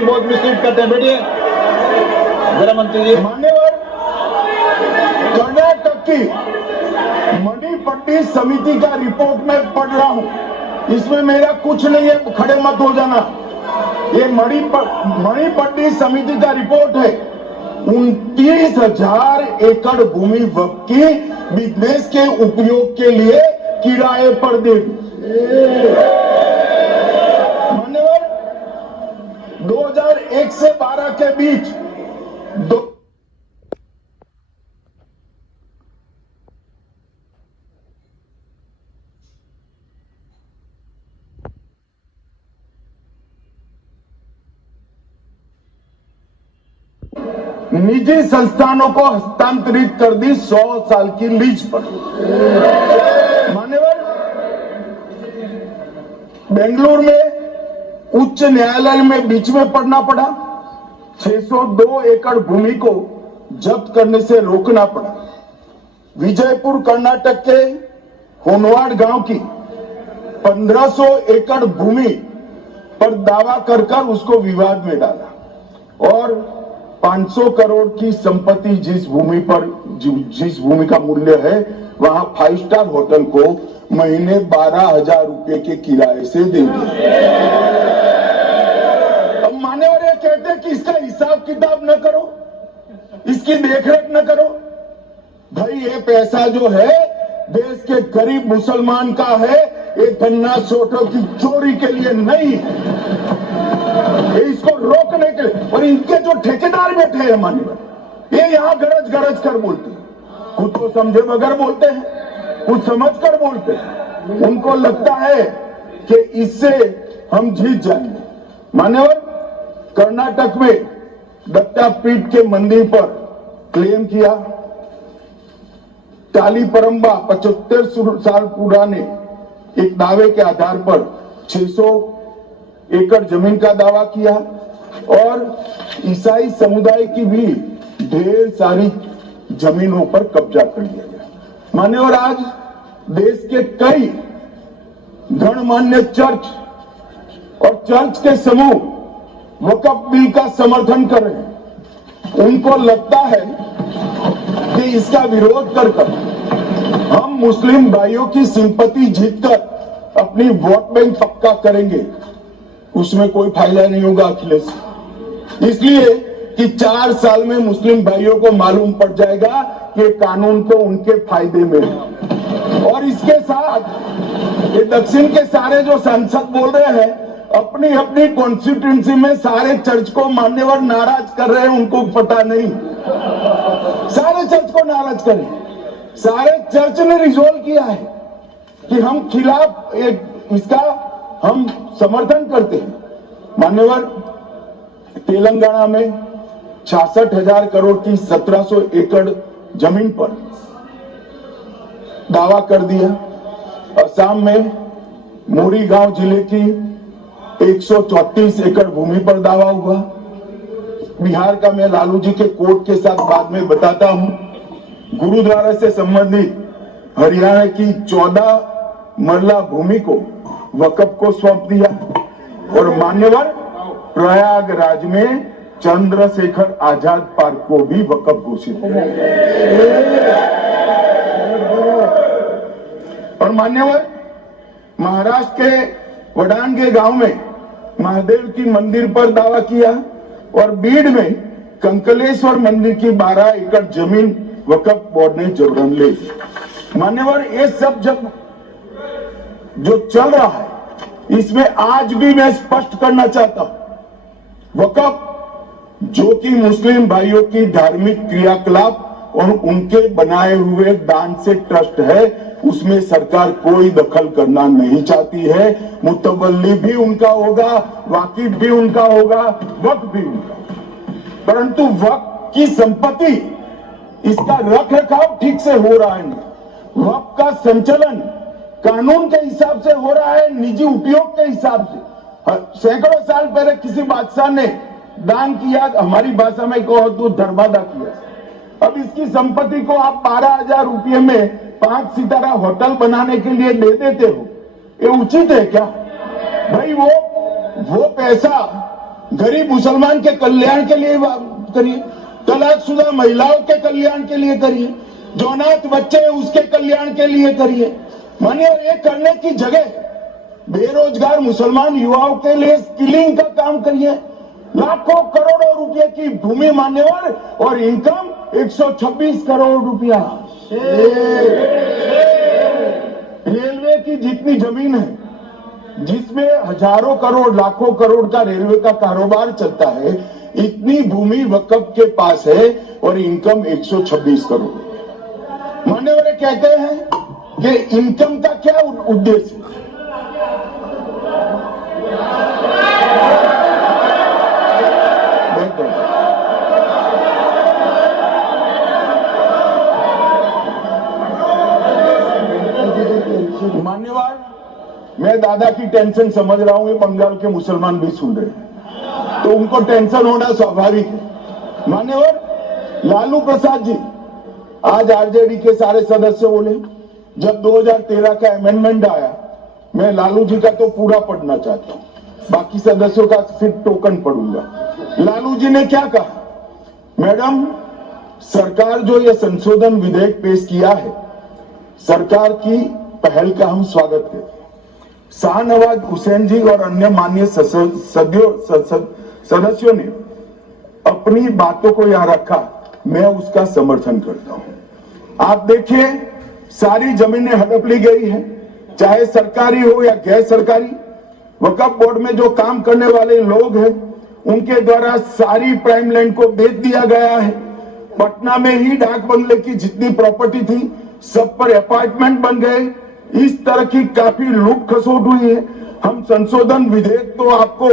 मंत्री बहुत मिसलीड करते हैं। बैठिए गृह मंत्री जी। मान्यवर, कर्नाटक की मणिपट्टी समिति का रिपोर्ट मैं पढ़ रहा हूं, इसमें मेरा कुछ नहीं है, खड़े मत हो जाना। ये मणिपट्टी समिति का रिपोर्ट है। 29,000 एकड़ भूमि वक्फ की बिजनेस के उपयोग के लिए किराए पर दे दी। मान्यवर, 2001 से 12 के बीच निजी संस्थानों को हस्तांतरित कर दी 100 साल की लीज पर। मान्यवर, बेंगलुरु में उच्च न्यायालय में बीच में पढ़ना पड़ा, 602 एकड़ भूमि को जब्त करने से रोकना पड़ा। विजयपुर कर्नाटक के होनवाड़ गांव की 1500 एकड़ भूमि पर दावा कर उसको विवाद में डाला और 500 करोड़ की संपत्ति जिस भूमि का मूल्य है वहां 5 स्टार होटल को महीने 12,000 रुपए के किराए से देंगे। अब मान्यवर ये कहते हैं कि इसका हिसाब किताब न करो, इसकी देखरेख न करो। भाई ये पैसा जो है देश के गरीब मुसलमान का है, ये गन्ना सोटों की चोरी के लिए नहीं, इसको रोकने के लिए। और इनके जो ठेकेदार बैठे हैं मान्यवर, ये यहां गरज कर बोलते हैं, खुद को समझे बगैर बोलते हैं, कुछ समझ कर बोलते हैं। उनको लगता है कि इससे हम जीत जाएंगे। मान्यवर, कर्नाटक में दत्तापीठ के मंदिर पर क्लेम किया, टाली परंबा 75 साल पुराने एक दावे के आधार पर 600 एकड़ जमीन का दावा किया और ईसाई समुदाय की भी ढेर सारी जमीनों पर कब्जा कर लिया गया। मान्यवर, आज देश के कई गणमान्य चर्च और चर्च के समूह वक्फ बिल का समर्थन कर रहे हैं। उनको लगता है कि इसका विरोध कर हम मुस्लिम भाइयों की सिंपैथी जीतकर अपनी वोट बैंक पक्का करेंगे, उसमें कोई फायदा नहीं होगा अखिलेश। इसलिए कि 4 साल में मुस्लिम भाइयों को मालूम पड़ जाएगा कि कानून तो उनके फायदे में है। और इसके साथ ये दक्षिण के सारे जो सांसद बोल रहे हैं, अपनी अपनी कॉन्स्टिट्यूंसी में सारे चर्च को मान्यवर नाराज कर रहे हैं, उनको पता नहीं। सारे चर्च को नाराज करें, सारे चर्च ने रिजोल्व किया है कि हम खिलाफ इसका हम समर्थन करते हैं। मान्यवर, तेलंगाना में 66,000 करोड़ की 1700 एकड़ जमीन पर दावा कर दिया। असम में मोरीगांव जिले की 134 एकड़ भूमि पर दावा हुआ। बिहार का मैं लालू जी के कोर्ट के साथ बाद में बताता हूं। गुरुद्वारा से संबंधित हरियाणा की 14 मरला भूमि को वक्फ को सौंप दिया और मान्यवर, प्रयागराज में चंद्रशेखर आजाद पार्क को भी वक्फ घोषित किया। और मान्यवर, महाराष्ट्र के वडांगे गांव में महादेव की मंदिर पर दावा किया और बीड में कंकलेश्वर मंदिर की 12 एकड़ जमीन वक्फ बोर्ड ने जबरन ले ली। मान्यवर, ये सब जब जो चल रहा है, इसमें आज भी मैं स्पष्ट करना चाहता हूं, वक्फ जो कि मुस्लिम भाइयों की धार्मिक क्रियाकलाप और उनके बनाए हुए दान से ट्रस्ट है, उसमें सरकार कोई दखल करना नहीं चाहती है। मुतवल्ली भी उनका होगा, वाकिफ भी उनका होगा, वक्फ भी उनका। परंतु वक्फ की संपत्ति, इसका रख रखाव ठीक से हो रहा है नहीं। वक्फ का संचालन कानून के हिसाब से हो रहा है, निजी उपयोग के हिसाब से। सैकड़ों साल पहले किसी बादशाह ने दान किया, हमारी भाषा में कहो तो धर्मादा किया। अब इसकी संपत्ति को आप 12,000 रुपये में 5 सितारा होटल बनाने के लिए दे देते हो, ये उचित है क्या? भाई वो पैसा गरीब मुसलमान के कल्याण के लिए करिए, तलाकशुदा महिलाओं के कल्याण के लिए करिए, जो अनाथ बच्चे हैं उसके कल्याण के लिए करिए। मानिए, और ये करने की जगह बेरोजगार मुसलमान युवाओं के लिए स्किलिंग का काम करिए। लाखों करोड़ों रुपए की भूमि मान्यवर और इनकम 126 करोड़ रुपया। रेलवे की जितनी जमीन है, जिसमें हजारों करोड़ लाखों करोड़ का रेलवे का कारोबार चलता है, इतनी भूमि वक्फ के पास है और इनकम 126 करोड़। मान्यवर कहते हैं कि इनकम का क्या उद्देश्य है? मान्यवर, मैं दादा की टेंशन समझ रहा हूं, ये बंगाल के मुसलमान भी सुन रहे हैं, तो उनको टेंशन होना स्वाभाविक है। मान्यवर, लालू प्रसाद जी आज आरजेडी के सारे सदस्य बोले, जब 2013 का अमेंडमेंट आया, मैं लालू जी का तो पूरा पढ़ना चाहता हूं, बाकी सदस्यों का सिर्फ टोकन पढ़ूंगा। लालू जी ने क्या कहा? मैडम, सरकार जो ये संशोधन विधेयक पेश किया है, सरकार की पहल का हम स्वागत करते हैं। शाहनवाज हुसैन जी और अन्य माननीय सदस्यों ने अपनी बातों को यहां रखा, मैं उसका समर्थन करता हूं। आप देखिए, सारी जमीनें हड़प ली गई है, चाहे सरकारी हो या गैर सरकारी। वक्फ बोर्ड में जो काम करने वाले लोग हैं, उनके द्वारा सारी प्राइम लैंड को बेच दिया गया है। पटना में ही डाक बंगले की जितनी प्रॉपर्टी थी, सब पर अपार्टमेंट बन गए। इस तरह की काफी लूट खसोट हुई है। हम संशोधन विधेयक तो आपको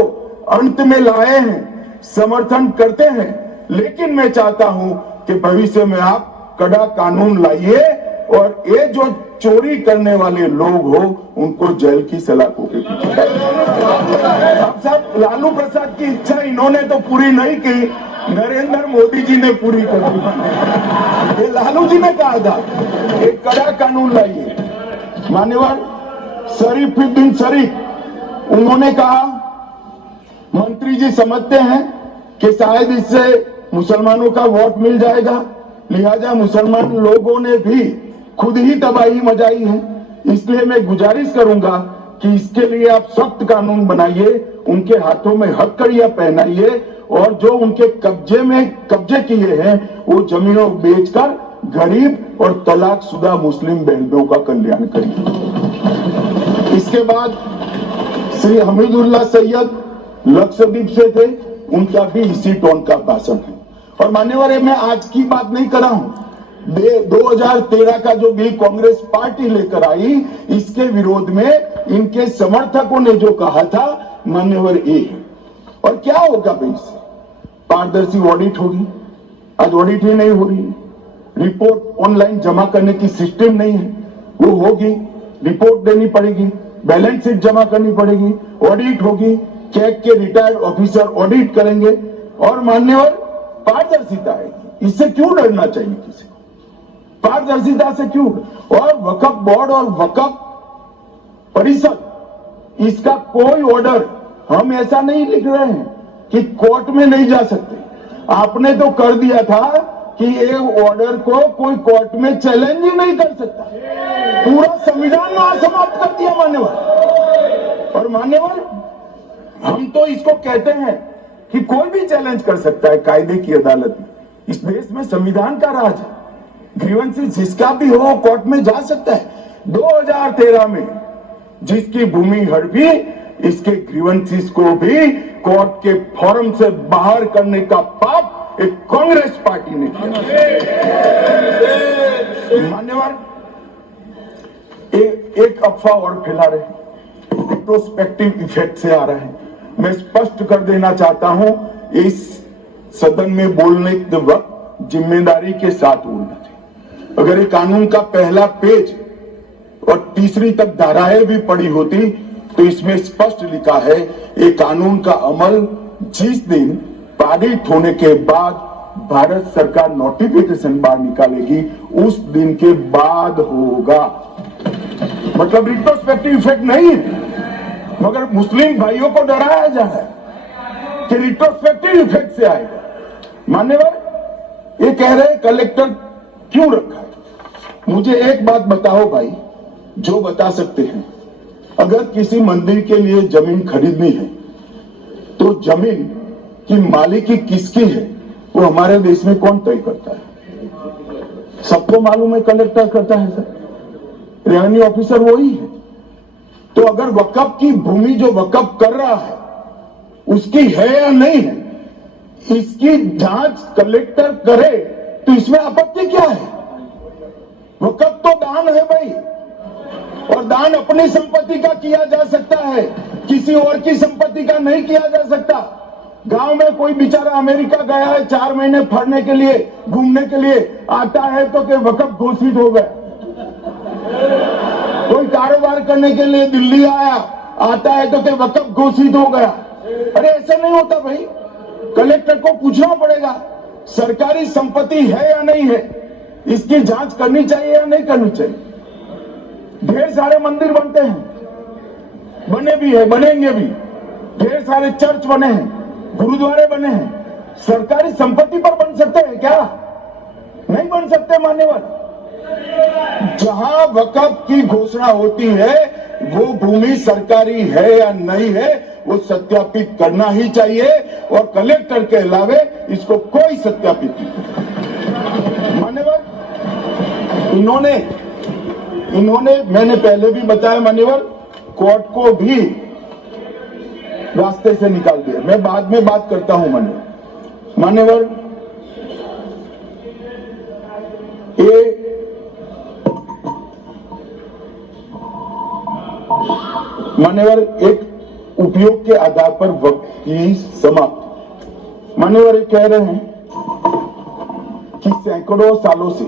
अंत में लाए हैं, समर्थन करते हैं, लेकिन मैं चाहता हूं कि भविष्य में आप कड़ा कानून लाइए और ये जो चोरी करने वाले लोग हो, उनको जेल की सलाखों के पीछे। अब साहब, लालू प्रसाद की इच्छा इन्होंने तो पूरी नहीं की, नरेंद्र मोदी जी ने पूरी कर दी। ये लालू जी ने कहा था, एक कड़ा कानून लाइए। मान्यवर शरीफुद्दीन शरीफ, उन्होंने कहा, मंत्री जी समझते हैं कि शायद इससे मुसलमानों का वोट मिल जाएगा, लिहाजा मुसलमान लोगों ने भी खुद ही तबाही मचाई है, इसलिए मैं गुजारिश करूंगा कि इसके लिए आप सख्त कानून बनाइए, उनके हाथों में हथकड़ियां पहनाइए और जो उनके कब्जे किए हैं वो जमीनों बेचकर गरीब और तलाकशुदा मुस्लिम बहनों का कल्याण करिए। इसके बाद श्री हमीदुल्लाह सैयद लक्षद्वीप से थे, उनका भी इसी टोन का भाषण है। और मान्यवर, मैं आज की बात नहीं कर रहा हूं, 2013 का जो बिल कांग्रेस पार्टी लेकर आई, इसके विरोध में इनके समर्थकों ने जो कहा था, मान्यवर ये है। और क्या होगा भाई इससे? पारदर्शी ऑडिट होगी, आज ऑडिट ही नहीं हो रही है। रिपोर्ट ऑनलाइन जमा करने की सिस्टम नहीं है, वो होगी, रिपोर्ट देनी पड़ेगी, बैलेंस शीट जमा करनी पड़ेगी, ऑडिट होगी, चेक के रिटायर्ड ऑफिसर ऑडिट करेंगे और मान्यवर पारदर्शिता आएगी। इससे क्यों डरना चाहिए किसी को? पारदर्शिता से क्यों? और वक्फ बोर्ड और वक्फ परिषद, इसका कोई ऑर्डर हम ऐसा नहीं लिख रहे हैं कि कोर्ट में नहीं जा सकते। आपने तो कर दिया था कि ये ऑर्डर को कोई कोर्ट में चैलेंज ही नहीं कर सकता। पूरा संविधान में समाप्त कर दिया मान्यवर। और मान्यवर, हम तो इसको कहते हैं कि कोई भी चैलेंज कर सकता है कायदे की अदालत में। इस देश में संविधान का राज है, ग्रीवेंसेस जिसका भी हो कोर्ट में जा सकता है। 2013 में जिसकी भूमि हड़पी, इसके ग्रीवेंसेस को भी कोर्ट के फोरम से बाहर करने का पाप एक कांग्रेस पार्टी ने किया। मान्यवर, एक अफवाह और फैला रहे, रिट्रोस्पेक्टिव इफेक्ट से आ रहा है। मैं स्पष्ट कर देना चाहता हूं, इस सदन में बोलने के वक्त जिम्मेदारी के साथ बोलना चाहिए। अगर ये कानून का पहला पेज और तीसरी तक धाराएं भी पड़ी होती तो इसमें स्पष्ट लिखा है, ये कानून का अमल जिस दिन पारित होने के बाद भारत सरकार नोटिफिकेशन बाहर निकालेगी, उस दिन के बाद होगा। मतलब रिट्रोस्पेक्टिव इफेक्ट नहीं है, मगर मुस्लिम भाइयों को डराया जा रहा है कि रिट्रोस्पेक्टिव इफेक्ट से आएगा। मान्यवर ये कह रहे कलेक्टर क्यों रखा है? मुझे एक बात बताओ भाई, जो बता सकते हैं। अगर किसी मंदिर के लिए जमीन खरीदनी है तो जमीन की मालिकी किसकी है वो हमारे देश में कौन तय करता है? सबको मालूम है, कलेक्टर करता है सर, रेवेन्यू ऑफिसर वही है। तो अगर वक्फ की भूमि जो वक्फ कर रहा है उसकी है या नहीं है, इसकी जांच कलेक्टर करे तो इसमें आपत्ति क्या है? वक्फ तो दान है भाई, और दान अपनी संपत्ति का किया जा सकता है, किसी और की संपत्ति का नहीं किया जा सकता। गांव में कोई बेचारा अमेरिका गया है 4 महीने पढ़ने के लिए, घूमने के लिए, आता है तो कि वक्फ घोषित हो गया। कोई कारोबार करने के लिए दिल्ली आया, आता है तो कि वक्फ घोषित हो गया। अरे ऐसा नहीं होता भाई, कलेक्टर को पूछना पड़ेगा सरकारी संपत्ति है या नहीं है, इसकी जांच करनी चाहिए या नहीं करनी चाहिए। ढेर सारे मंदिर बनते हैं, बने भी है, बनेंगे भी। ढेर सारे चर्च बने हैं, गुरुद्वारे बने हैं, सरकारी संपत्ति पर बन सकते हैं क्या? नहीं बन सकते मान्यवर। जहां वक्फ की घोषणा होती है वो भूमि सरकारी है या नहीं है वो सत्यापित करना ही चाहिए, और कलेक्टर के अलावे इसको कोई सत्यापित नहीं। मान्यवर इन्होंने मैंने पहले भी बताया मान्यवर, कोर्ट को भी रास्ते से निकाल दिया। मैं बाद में बात करता हूं मान्यवर। मान्यवर एक उपयोग के आधार पर वक्त की समाप्ति। मान्यवर ये कह रहे हैं कि सैकड़ों सालों से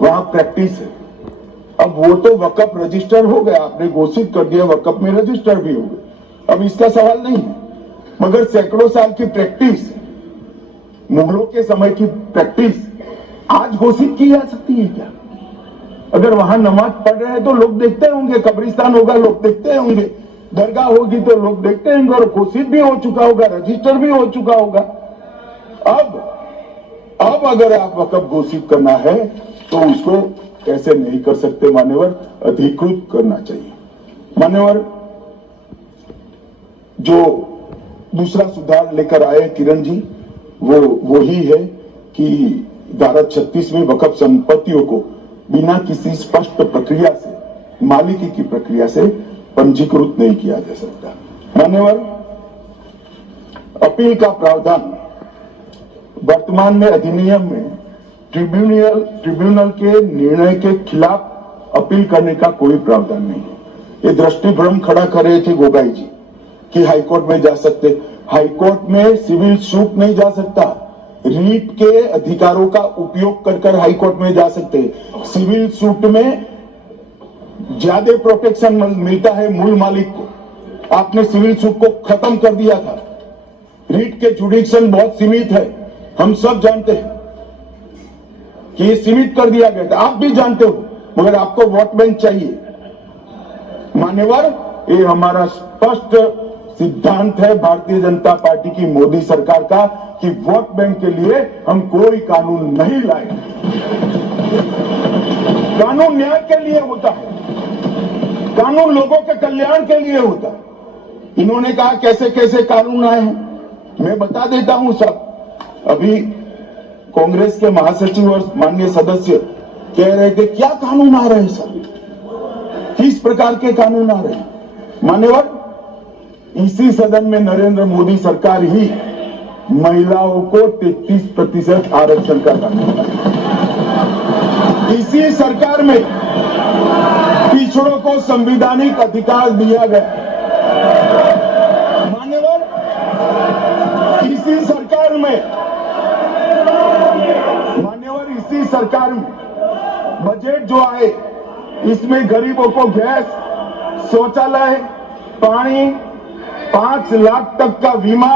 वहां प्रैक्टिस है। अब वो तो वक्फ रजिस्टर हो गया, आपने घोषित कर दिया, वक्फ में रजिस्टर भी हो गए, अब इसका सवाल नहीं है। मगर सैकड़ों साल की प्रैक्टिस, मुगलों के समय की प्रैक्टिस आज घोषित की जा सकती है क्या? अगर वहां नमाज पढ़ रहे हैं तो लोग देखते होंगे, कब्रिस्तान होगा लोग देखते होंगे, दरगाह होगी तो लोग देखते होंगे, और घोषित भी हो चुका होगा, रजिस्टर भी हो चुका होगा। अब अगर आप वक्फ घोषित करना है तो उसको ऐसे नहीं कर सकते मान्यवर, अधिकृत करना चाहिए। मान्यवर जो दूसरा सुधार लेकर आए किरण जी, वो ही है कि धारा 36 में वक्फ संपत्तियों को बिना किसी स्पष्ट प्रक्रिया से, मालिकी की प्रक्रिया से पंजीकृत नहीं किया जा सकता। मान्यवर अपील का प्रावधान वर्तमान में अधिनियम में ट्रिब्यूनल के निर्णय के खिलाफ अपील करने का कोई प्रावधान नहीं है। ये दृष्टिभ्रम खड़ा कर रहे थे गोगाई जी कि हाईकोर्ट में जा सकते, हाईकोर्ट में सिविल सूट नहीं जा सकता, रीट के अधिकारों का उपयोग कर हाईकोर्ट में जा सकते। सिविल सूट में ज्यादा प्रोटेक्शन मिलता है मूल मालिक को, आपने सिविल सूट को खत्म कर दिया था। रीट के जुडिक्शन बहुत सीमित है, हम सब जानते हैं कि ये सीमित कर दिया गया था, आप भी जानते हो, मगर आपको वोट बैंक चाहिए। मान्यवर ये हमारा स्पष्ट सिद्धांत है भारतीय जनता पार्टी की, मोदी सरकार का, कि वोट बैंक के लिए हम कोई कानून नहीं लाएंगे। कानून न्याय के लिए होता है, कानून लोगों के कल्याण के लिए होता है। इन्होंने कहा कैसे कैसे कानून आए हैं, मैं बता देता हूं सब। अभी कांग्रेस के महासचिव और माननीय सदस्य कह रहे थे क्या कानून आ रहे हैं सर, किस प्रकार के कानून आ रहे हैं। मान्यवर इसी सदन में नरेंद्र मोदी सरकार ही महिलाओं को 33% आरक्षण का कानून लाया। इसी सरकार में पिछड़ों को संवैधानिक अधिकार दिया गया। मान्यवर इसी सरकार में बजट जो आए इसमें गरीबों को गैस, शौचालय, पानी, 5 लाख तक का बीमा,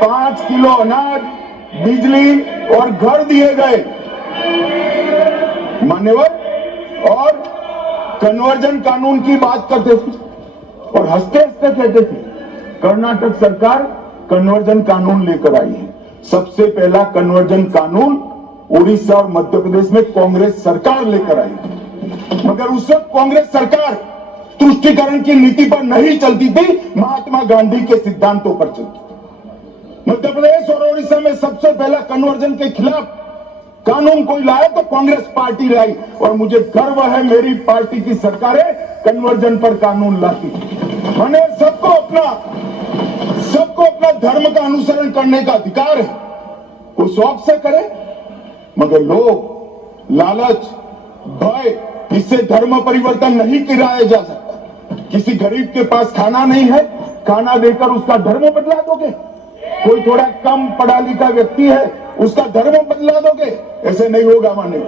5 किलो अनाज, बिजली और घर दिए गए। मान्यवर और कन्वर्जन कानून की बात करते थे और हंसते हंसते कहते थे कर्नाटक सरकार कन्वर्जन कानून लेकर आई है। सबसे पहला कन्वर्जन कानून उड़ीसा और मध्य प्रदेश में कांग्रेस सरकार लेकर आई, मगर उस वक्त कांग्रेस सरकार तुष्टीकरण की नीति पर नहीं चलती थी, महात्मा गांधी के सिद्धांतों पर चलती। मध्य प्रदेश और उड़ीसा में सबसे पहला कन्वर्जन के खिलाफ कानून कोई लाया तो कांग्रेस पार्टी लाई, और मुझे गर्व है मेरी पार्टी की सरकारें कन्वर्जन पर कानून लाती। मैंने सबको अपना धर्म का अनुसरण करने का अधिकार है, कोई शौक से करे, मगर लोग लालच, भय, इससे धर्म परिवर्तन नहीं कराया जा सकता। किसी गरीब के पास खाना नहीं है, खाना देकर उसका धर्म बदला दोगे? कोई थोड़ा कम पढ़ा लिखा व्यक्ति है, उसका धर्म बदला दोगे? ऐसे नहीं होगा माने।